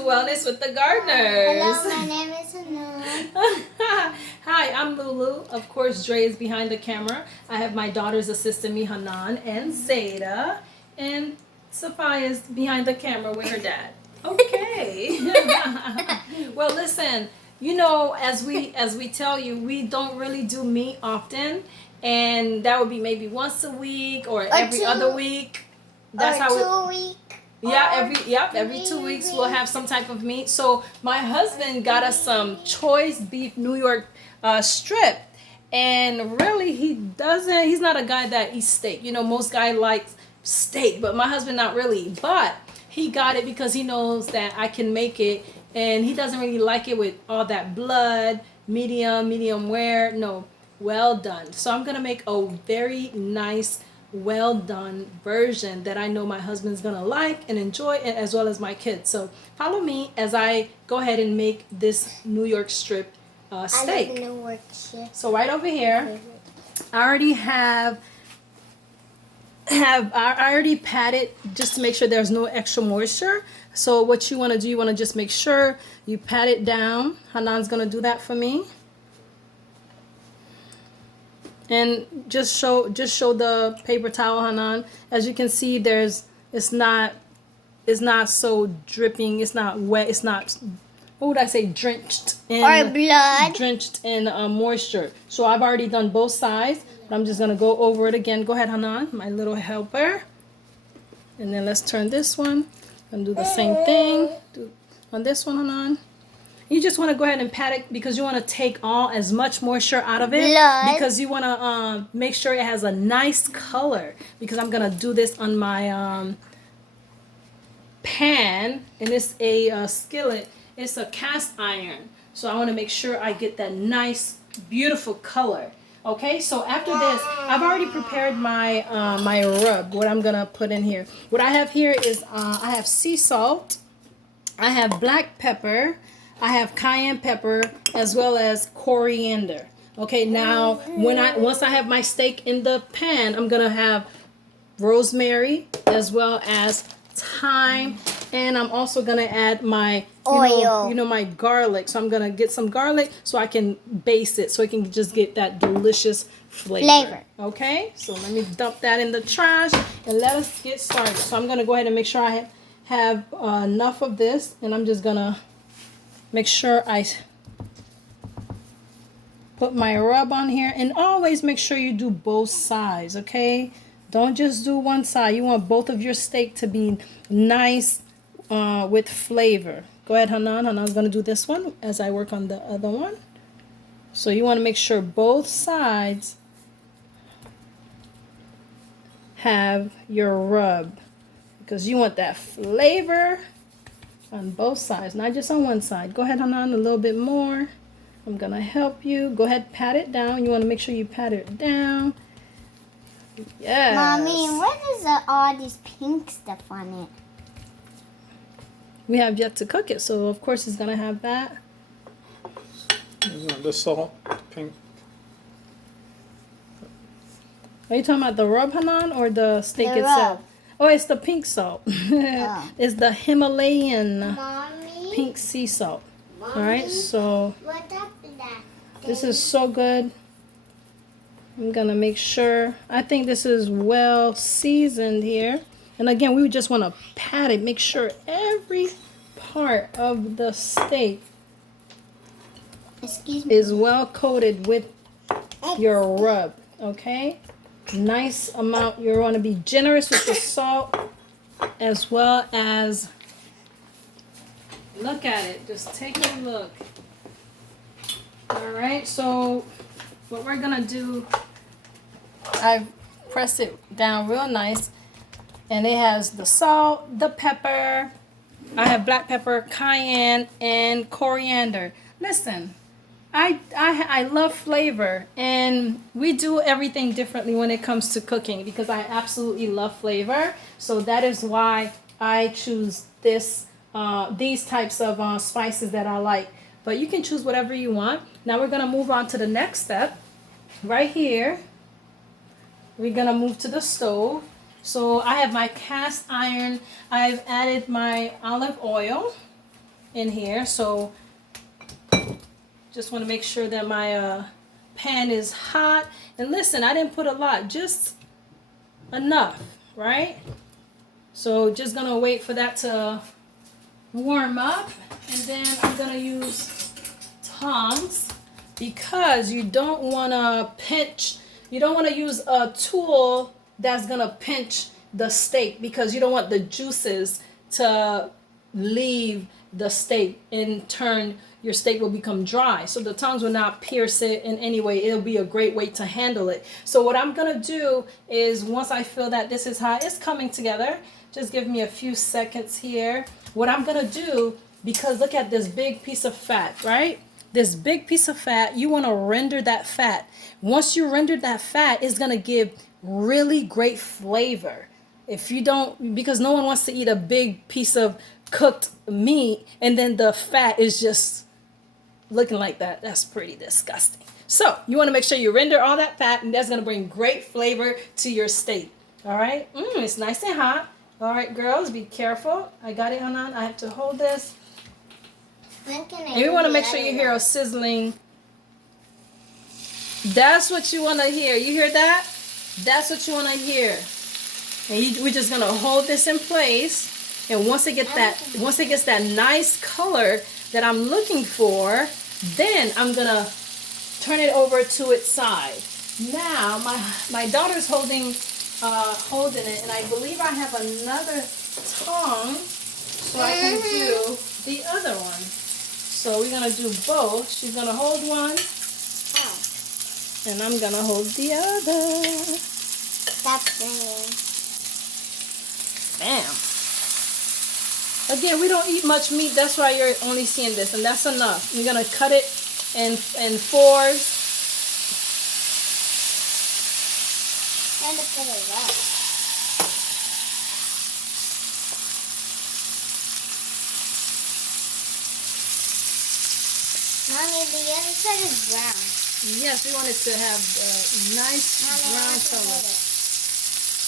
Wellness with the Gardeners. Hello, my name is Hanan. Hi, I'm Lulu. Of course, Dre is behind the camera. I have my daughters assisting me, Hanan and Zeta. And Safiya is behind the camera with her dad. Okay. Well, listen, you know, as we tell you, we don't really do meat often. And that would be maybe once a week or every other week. That's or how 2 weeks. every 2 weeks we'll have some type of meat. So my husband got us some choice beef New York strip, and really he's not a guy that eats steak. You know, most guys like steak, but my husband not really. But he got it because he knows that I can make it, and he doesn't really like it with all that blood, medium rare. No, well done. So I'm gonna make a very nice well done version that I know my husband's gonna like and enjoy, as well as my kids. So follow me as I go ahead and make this New York strip steak. I love New York strip. So right over here, I already have I already patted just to make sure there's no extra moisture. So what you want to do, you want to just make sure you pat it down. Hanan's gonna do that for me. And just show the paper towel, Hanan. As you can see, it's not so dripping. It's not wet. It's not, what would I say, drenched in moisture. So I've already done both sides. But I'm just gonna go over it again. Go ahead, Hanan, my little helper. And then let's turn this one and do the same thing. Do on this one, Hanan. You just want to go ahead and pat it because you want to take as much moisture out of it. Because you want to make sure it has a nice color. Because I'm going to do this on my pan. And it's a skillet. It's a cast iron. So I want to make sure I get that nice, beautiful color. Okay, so after this, I've already prepared my my rub, what I'm going to put in here. What I have here is I have sea salt. I have black pepper. I have cayenne pepper as well as coriander. Okay, now once I have my steak in the pan, I'm gonna have rosemary as well as thyme, and I'm also gonna add my oil. You know my garlic. So I'm gonna get some garlic so I can baste it so it can just get that delicious flavor. Okay, so let me dump that in the trash and let us get started. So I'm gonna go ahead and make sure I have enough of this, and I'm just gonna make sure I put my rub on here, and always make sure you do both sides, okay? Don't just do one side. You want both of your steak to be nice with flavor. Go ahead, Hanan. Hanan's gonna do this one as I work on the other one. So you want to make sure both sides have your rub because you want that flavor on both sides, not just on one side. Go ahead, Hanan, a little bit more. I'm gonna help you. Go ahead, pat it down. You want to make sure you pat it down. Yes. Mommy, what is all this pink stuff on it? We have yet to cook it, so of course it's gonna have that. The salt, pink. Are you talking about the rub, Hanan, or the steak The itself? rub. Oh, it's the pink salt. It's the Himalayan Mommy, pink sea salt. All right, so what's up with that? this is so good. I'm gonna make sure. I think this is well seasoned here. And again, we just want to pat it. Make sure every part of the steak is well coated with your rub. Okay, nice amount. You want to be generous with the salt, as well as look at it. Just take a look. All right, so what we're gonna do, I've pressed it down real nice, and it has the salt, the pepper. I have black pepper, cayenne, and coriander. Listen, I love flavor, and we do everything differently when it comes to cooking because I absolutely love flavor. So that is why I choose these types of spices that I like. But you can choose whatever you want. Now we're gonna move on to the next step. Right here, we're gonna move to the stove. So I have my cast iron. I've added my olive oil. in here. So just want to make sure that my pan is hot. And listen, I didn't put a lot, just enough, right? So just gonna wait for that to warm up, and then I'm gonna use tongs because you don't want to pinch. You don't want to use a tool that's gonna pinch the steak because you don't want the juices to leave the steak. In turn, your steak will become dry. So the tongs will not pierce it in any way. It'll be a great way to handle it. So what I'm gonna do is, once I feel that this is hot, it's coming together. Just give me a few seconds here. What I'm gonna do, because look at this big piece of fat, right? This big piece of fat, you wanna render that fat. Once you render that fat, it's gonna give really great flavor. If you don't, because no one wants to eat a big piece of cooked meat and then the fat is just looking like that. That's pretty disgusting. So you want to make sure you render all that fat, and that's going to bring great flavor to your steak. All right. It's nice and hot. All right, girls, be careful. I got it, Hanan. I have to hold this. And you want to make sure you hear a sizzling. That's what you want to hear. You hear that? That's what you want to hear. And we're just going to hold this in place. And once it gets that nice color that I'm looking for, then I'm gonna turn it over to its side. Now my daughter's holding it, and I believe I have another tongue so I can do the other one. So we're gonna do both. She's gonna hold one, and I'm gonna hold the other. That's me. Bam. Again, we don't eat much meat. That's why you're only seeing this, and that's enough. We're gonna cut it in fours. Time to put it up. Mommy, the other side is brown. Yes, we want it to have a nice brown color.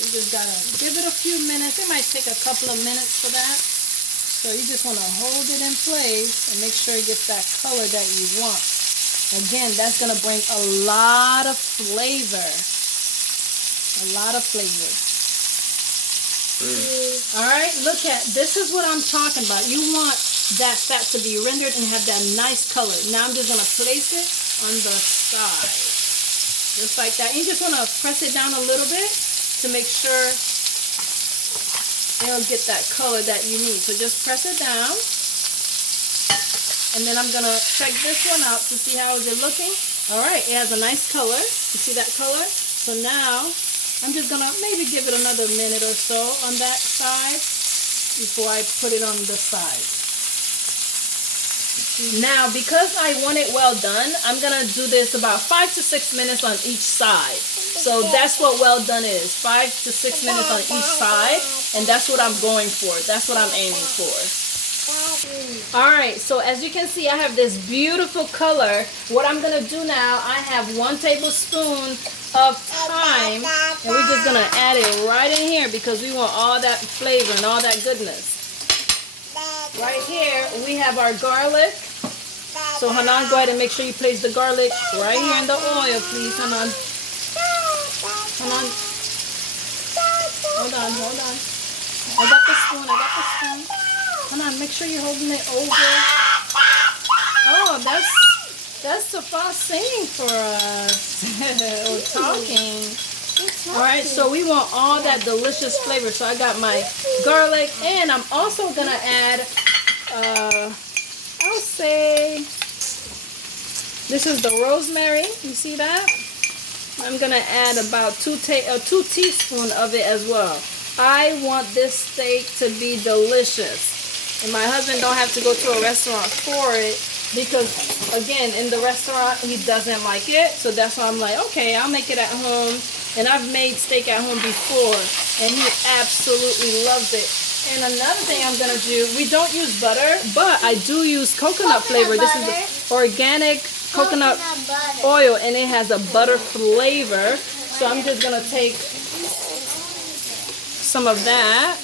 You just gotta give it a few minutes. It might take a couple of minutes for that. So you just want to hold it in place and make sure it gets that color that you want. Again, that's going to bring a lot of flavor. A lot of flavor. All right, look at, this is what I'm talking about. You want that fat to be rendered and have that nice color. Now I'm just going to place it on the side. Just like that. You just want to press it down a little bit to make sure it'll get that color that you need. So just press it down. And then I'm going to check this one out to see how is it looking. All right, it has a nice color. You see that color? So now I'm just going to maybe give it another minute or so on that side before I put it on the side. Now, because I want it well done, I'm going to do this about 5 to 6 minutes on each side. So that's what well done is, 5 to 6 minutes on each side, and that's what I'm going for. That's what I'm aiming for. Alright, so as you can see, I have this beautiful color. What I'm going to do now, I have 1 tablespoon of thyme, and we're just going to add it right in here because we want all that flavor and all that goodness. Right here, we have our garlic. So Hanan, go ahead and make sure you place the garlic right here in the oil, please, Hanan. Hanan. Hold on. I got the spoon. Hanan, make sure you're holding it over. Oh, that's the fast singing for us. Or talking. Alright, so we want all that delicious flavor. So I got my garlic, and I'm also going to add, I'll say, this is the rosemary. You see that? I'm going to add about 2 teaspoons of it as well. I want this steak to be delicious. And my husband don't have to go to a restaurant for it because, again, in the restaurant, he doesn't like it. So that's why I'm like, okay, I'll make it at home. And I've made steak at home before, and he absolutely loves it. And another thing I'm going to do, we don't use butter, but I do use coconut flavor. This is the organic coconut oil, and it has a butter flavor. So I'm just going to take some of that.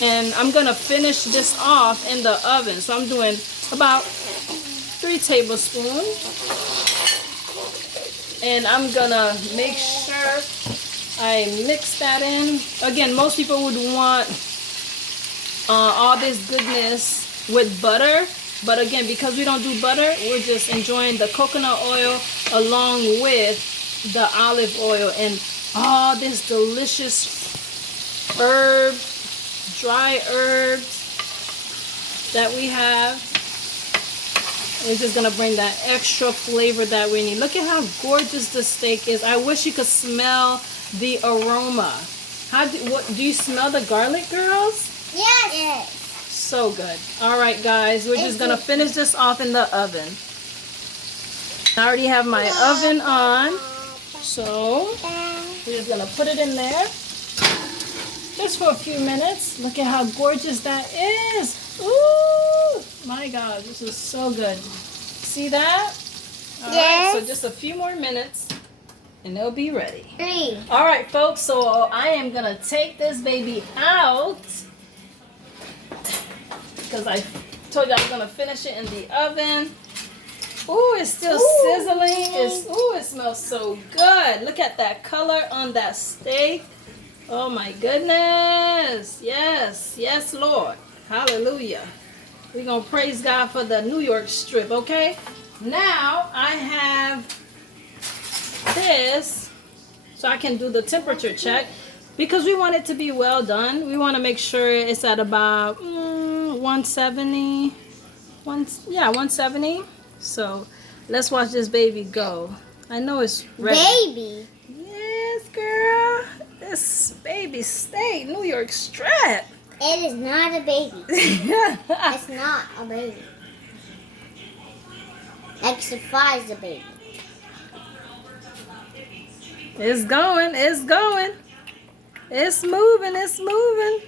And I'm gonna finish this off in the oven. So I'm doing about 3 tablespoons. And I'm gonna make sure I mix that in. Again, most people would want all this goodness with butter. But again, because we don't do butter, we're just enjoying the coconut oil along with the olive oil and all this delicious dry herbs that we have. It's just gonna bring that extra flavor that we need. Look at how gorgeous the steak is. I wish you could smell the aroma. Do you smell the garlic, girls? Yes. So good. All right, guys, we're just gonna finish this off in the oven. I already have my oven on, so we're just gonna put it in there just for a few minutes. Look at how gorgeous that is. Ooh, my God, this is so good. See that? All right, so just a few more minutes and it'll be ready. 3. All right, folks, so I am gonna take this baby out because I told you I was gonna finish it in the oven. Ooh, it's still sizzling. It smells so good. Look at that color on that steak. Oh my goodness. Yes, Lord. Hallelujah. We're gonna praise God for the New York strip, okay? Now I have this so I can do the temperature check because we want it to be well done. We want to make sure it's at about 170. 170. So let's watch this baby go. I know it's ready. Baby. Yes, girl. This baby steak, New York strip. It is not a baby. It's not a baby. X-Fi's a baby. It's going. It's moving.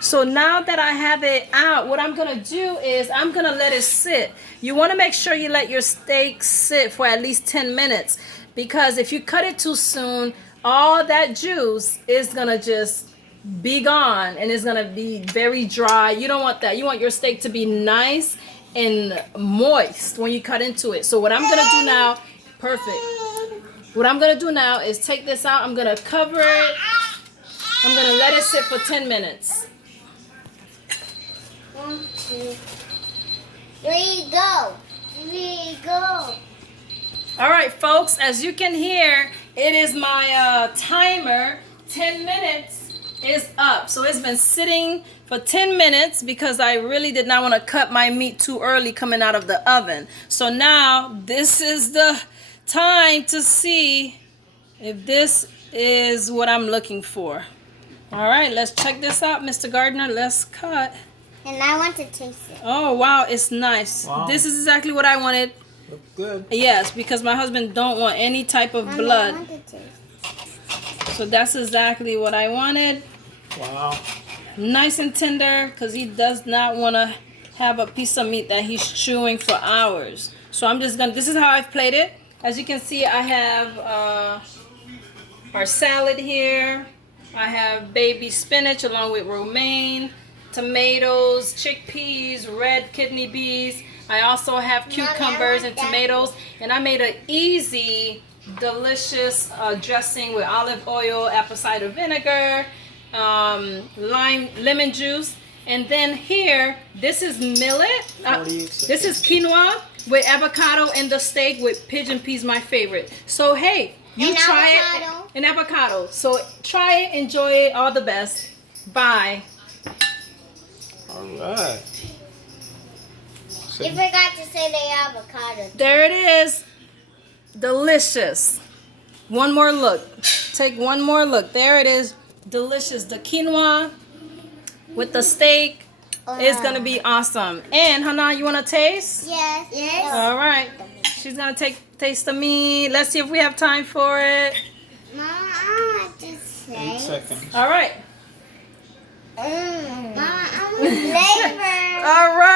So now that I have it out, what I'm going to do is I'm going to let it sit. You want to make sure you let your steak sit for at least 10 minutes because if you cut it too soon, all that juice is going to just be gone and it's going to be very dry. You don't want that. You want your steak to be nice and moist when you cut into it. So what I'm going to do now, perfect. What I'm going to do now is take this out. I'm going to cover it. I'm going to let it sit for 10 minutes. 1, 2, 3, go. 3, go. All right, folks, as you can hear, it is my timer. 10 minutes is up. So it's been sitting for 10 minutes because I really did not want to cut my meat too early coming out of the oven. So now this is the time to see if this is what I'm looking for. All right, let's check this out, Mr. Gardner. Let's cut. And I want to taste it. Oh, wow, it's nice. Wow. This is exactly what I wanted. Look good. Yes, because my husband don't want any type of Mommy, blood. I want to taste. So that's exactly what I wanted. Wow. Nice and tender because he does not want to have a piece of meat that he's chewing for hours. So I'm just going to, this is how I've played it. As you can see, I have our salad here. I have baby spinach along with romaine, tomatoes, chickpeas, red kidney beans. I also have cucumbers and tomatoes. And I made an easy, delicious dressing with olive oil, apple cider vinegar, lemon juice. And then here, this is millet. This is quinoa with avocado and the steak with pigeon peas, my favorite. So hey, you try it. And avocado. So try it, enjoy it, all the best. Bye. All right. You forgot to say the avocado. There it is. Delicious. One more look. Take one more look. There it is. Delicious. The quinoa with the steak is going to be awesome. And Hana, you want to taste? Yes. Yes. All right. She's going to taste the meat. Let's see if we have time for it. Mom, I want to say. 8 seconds. All right. Mom, I want flavor. All right.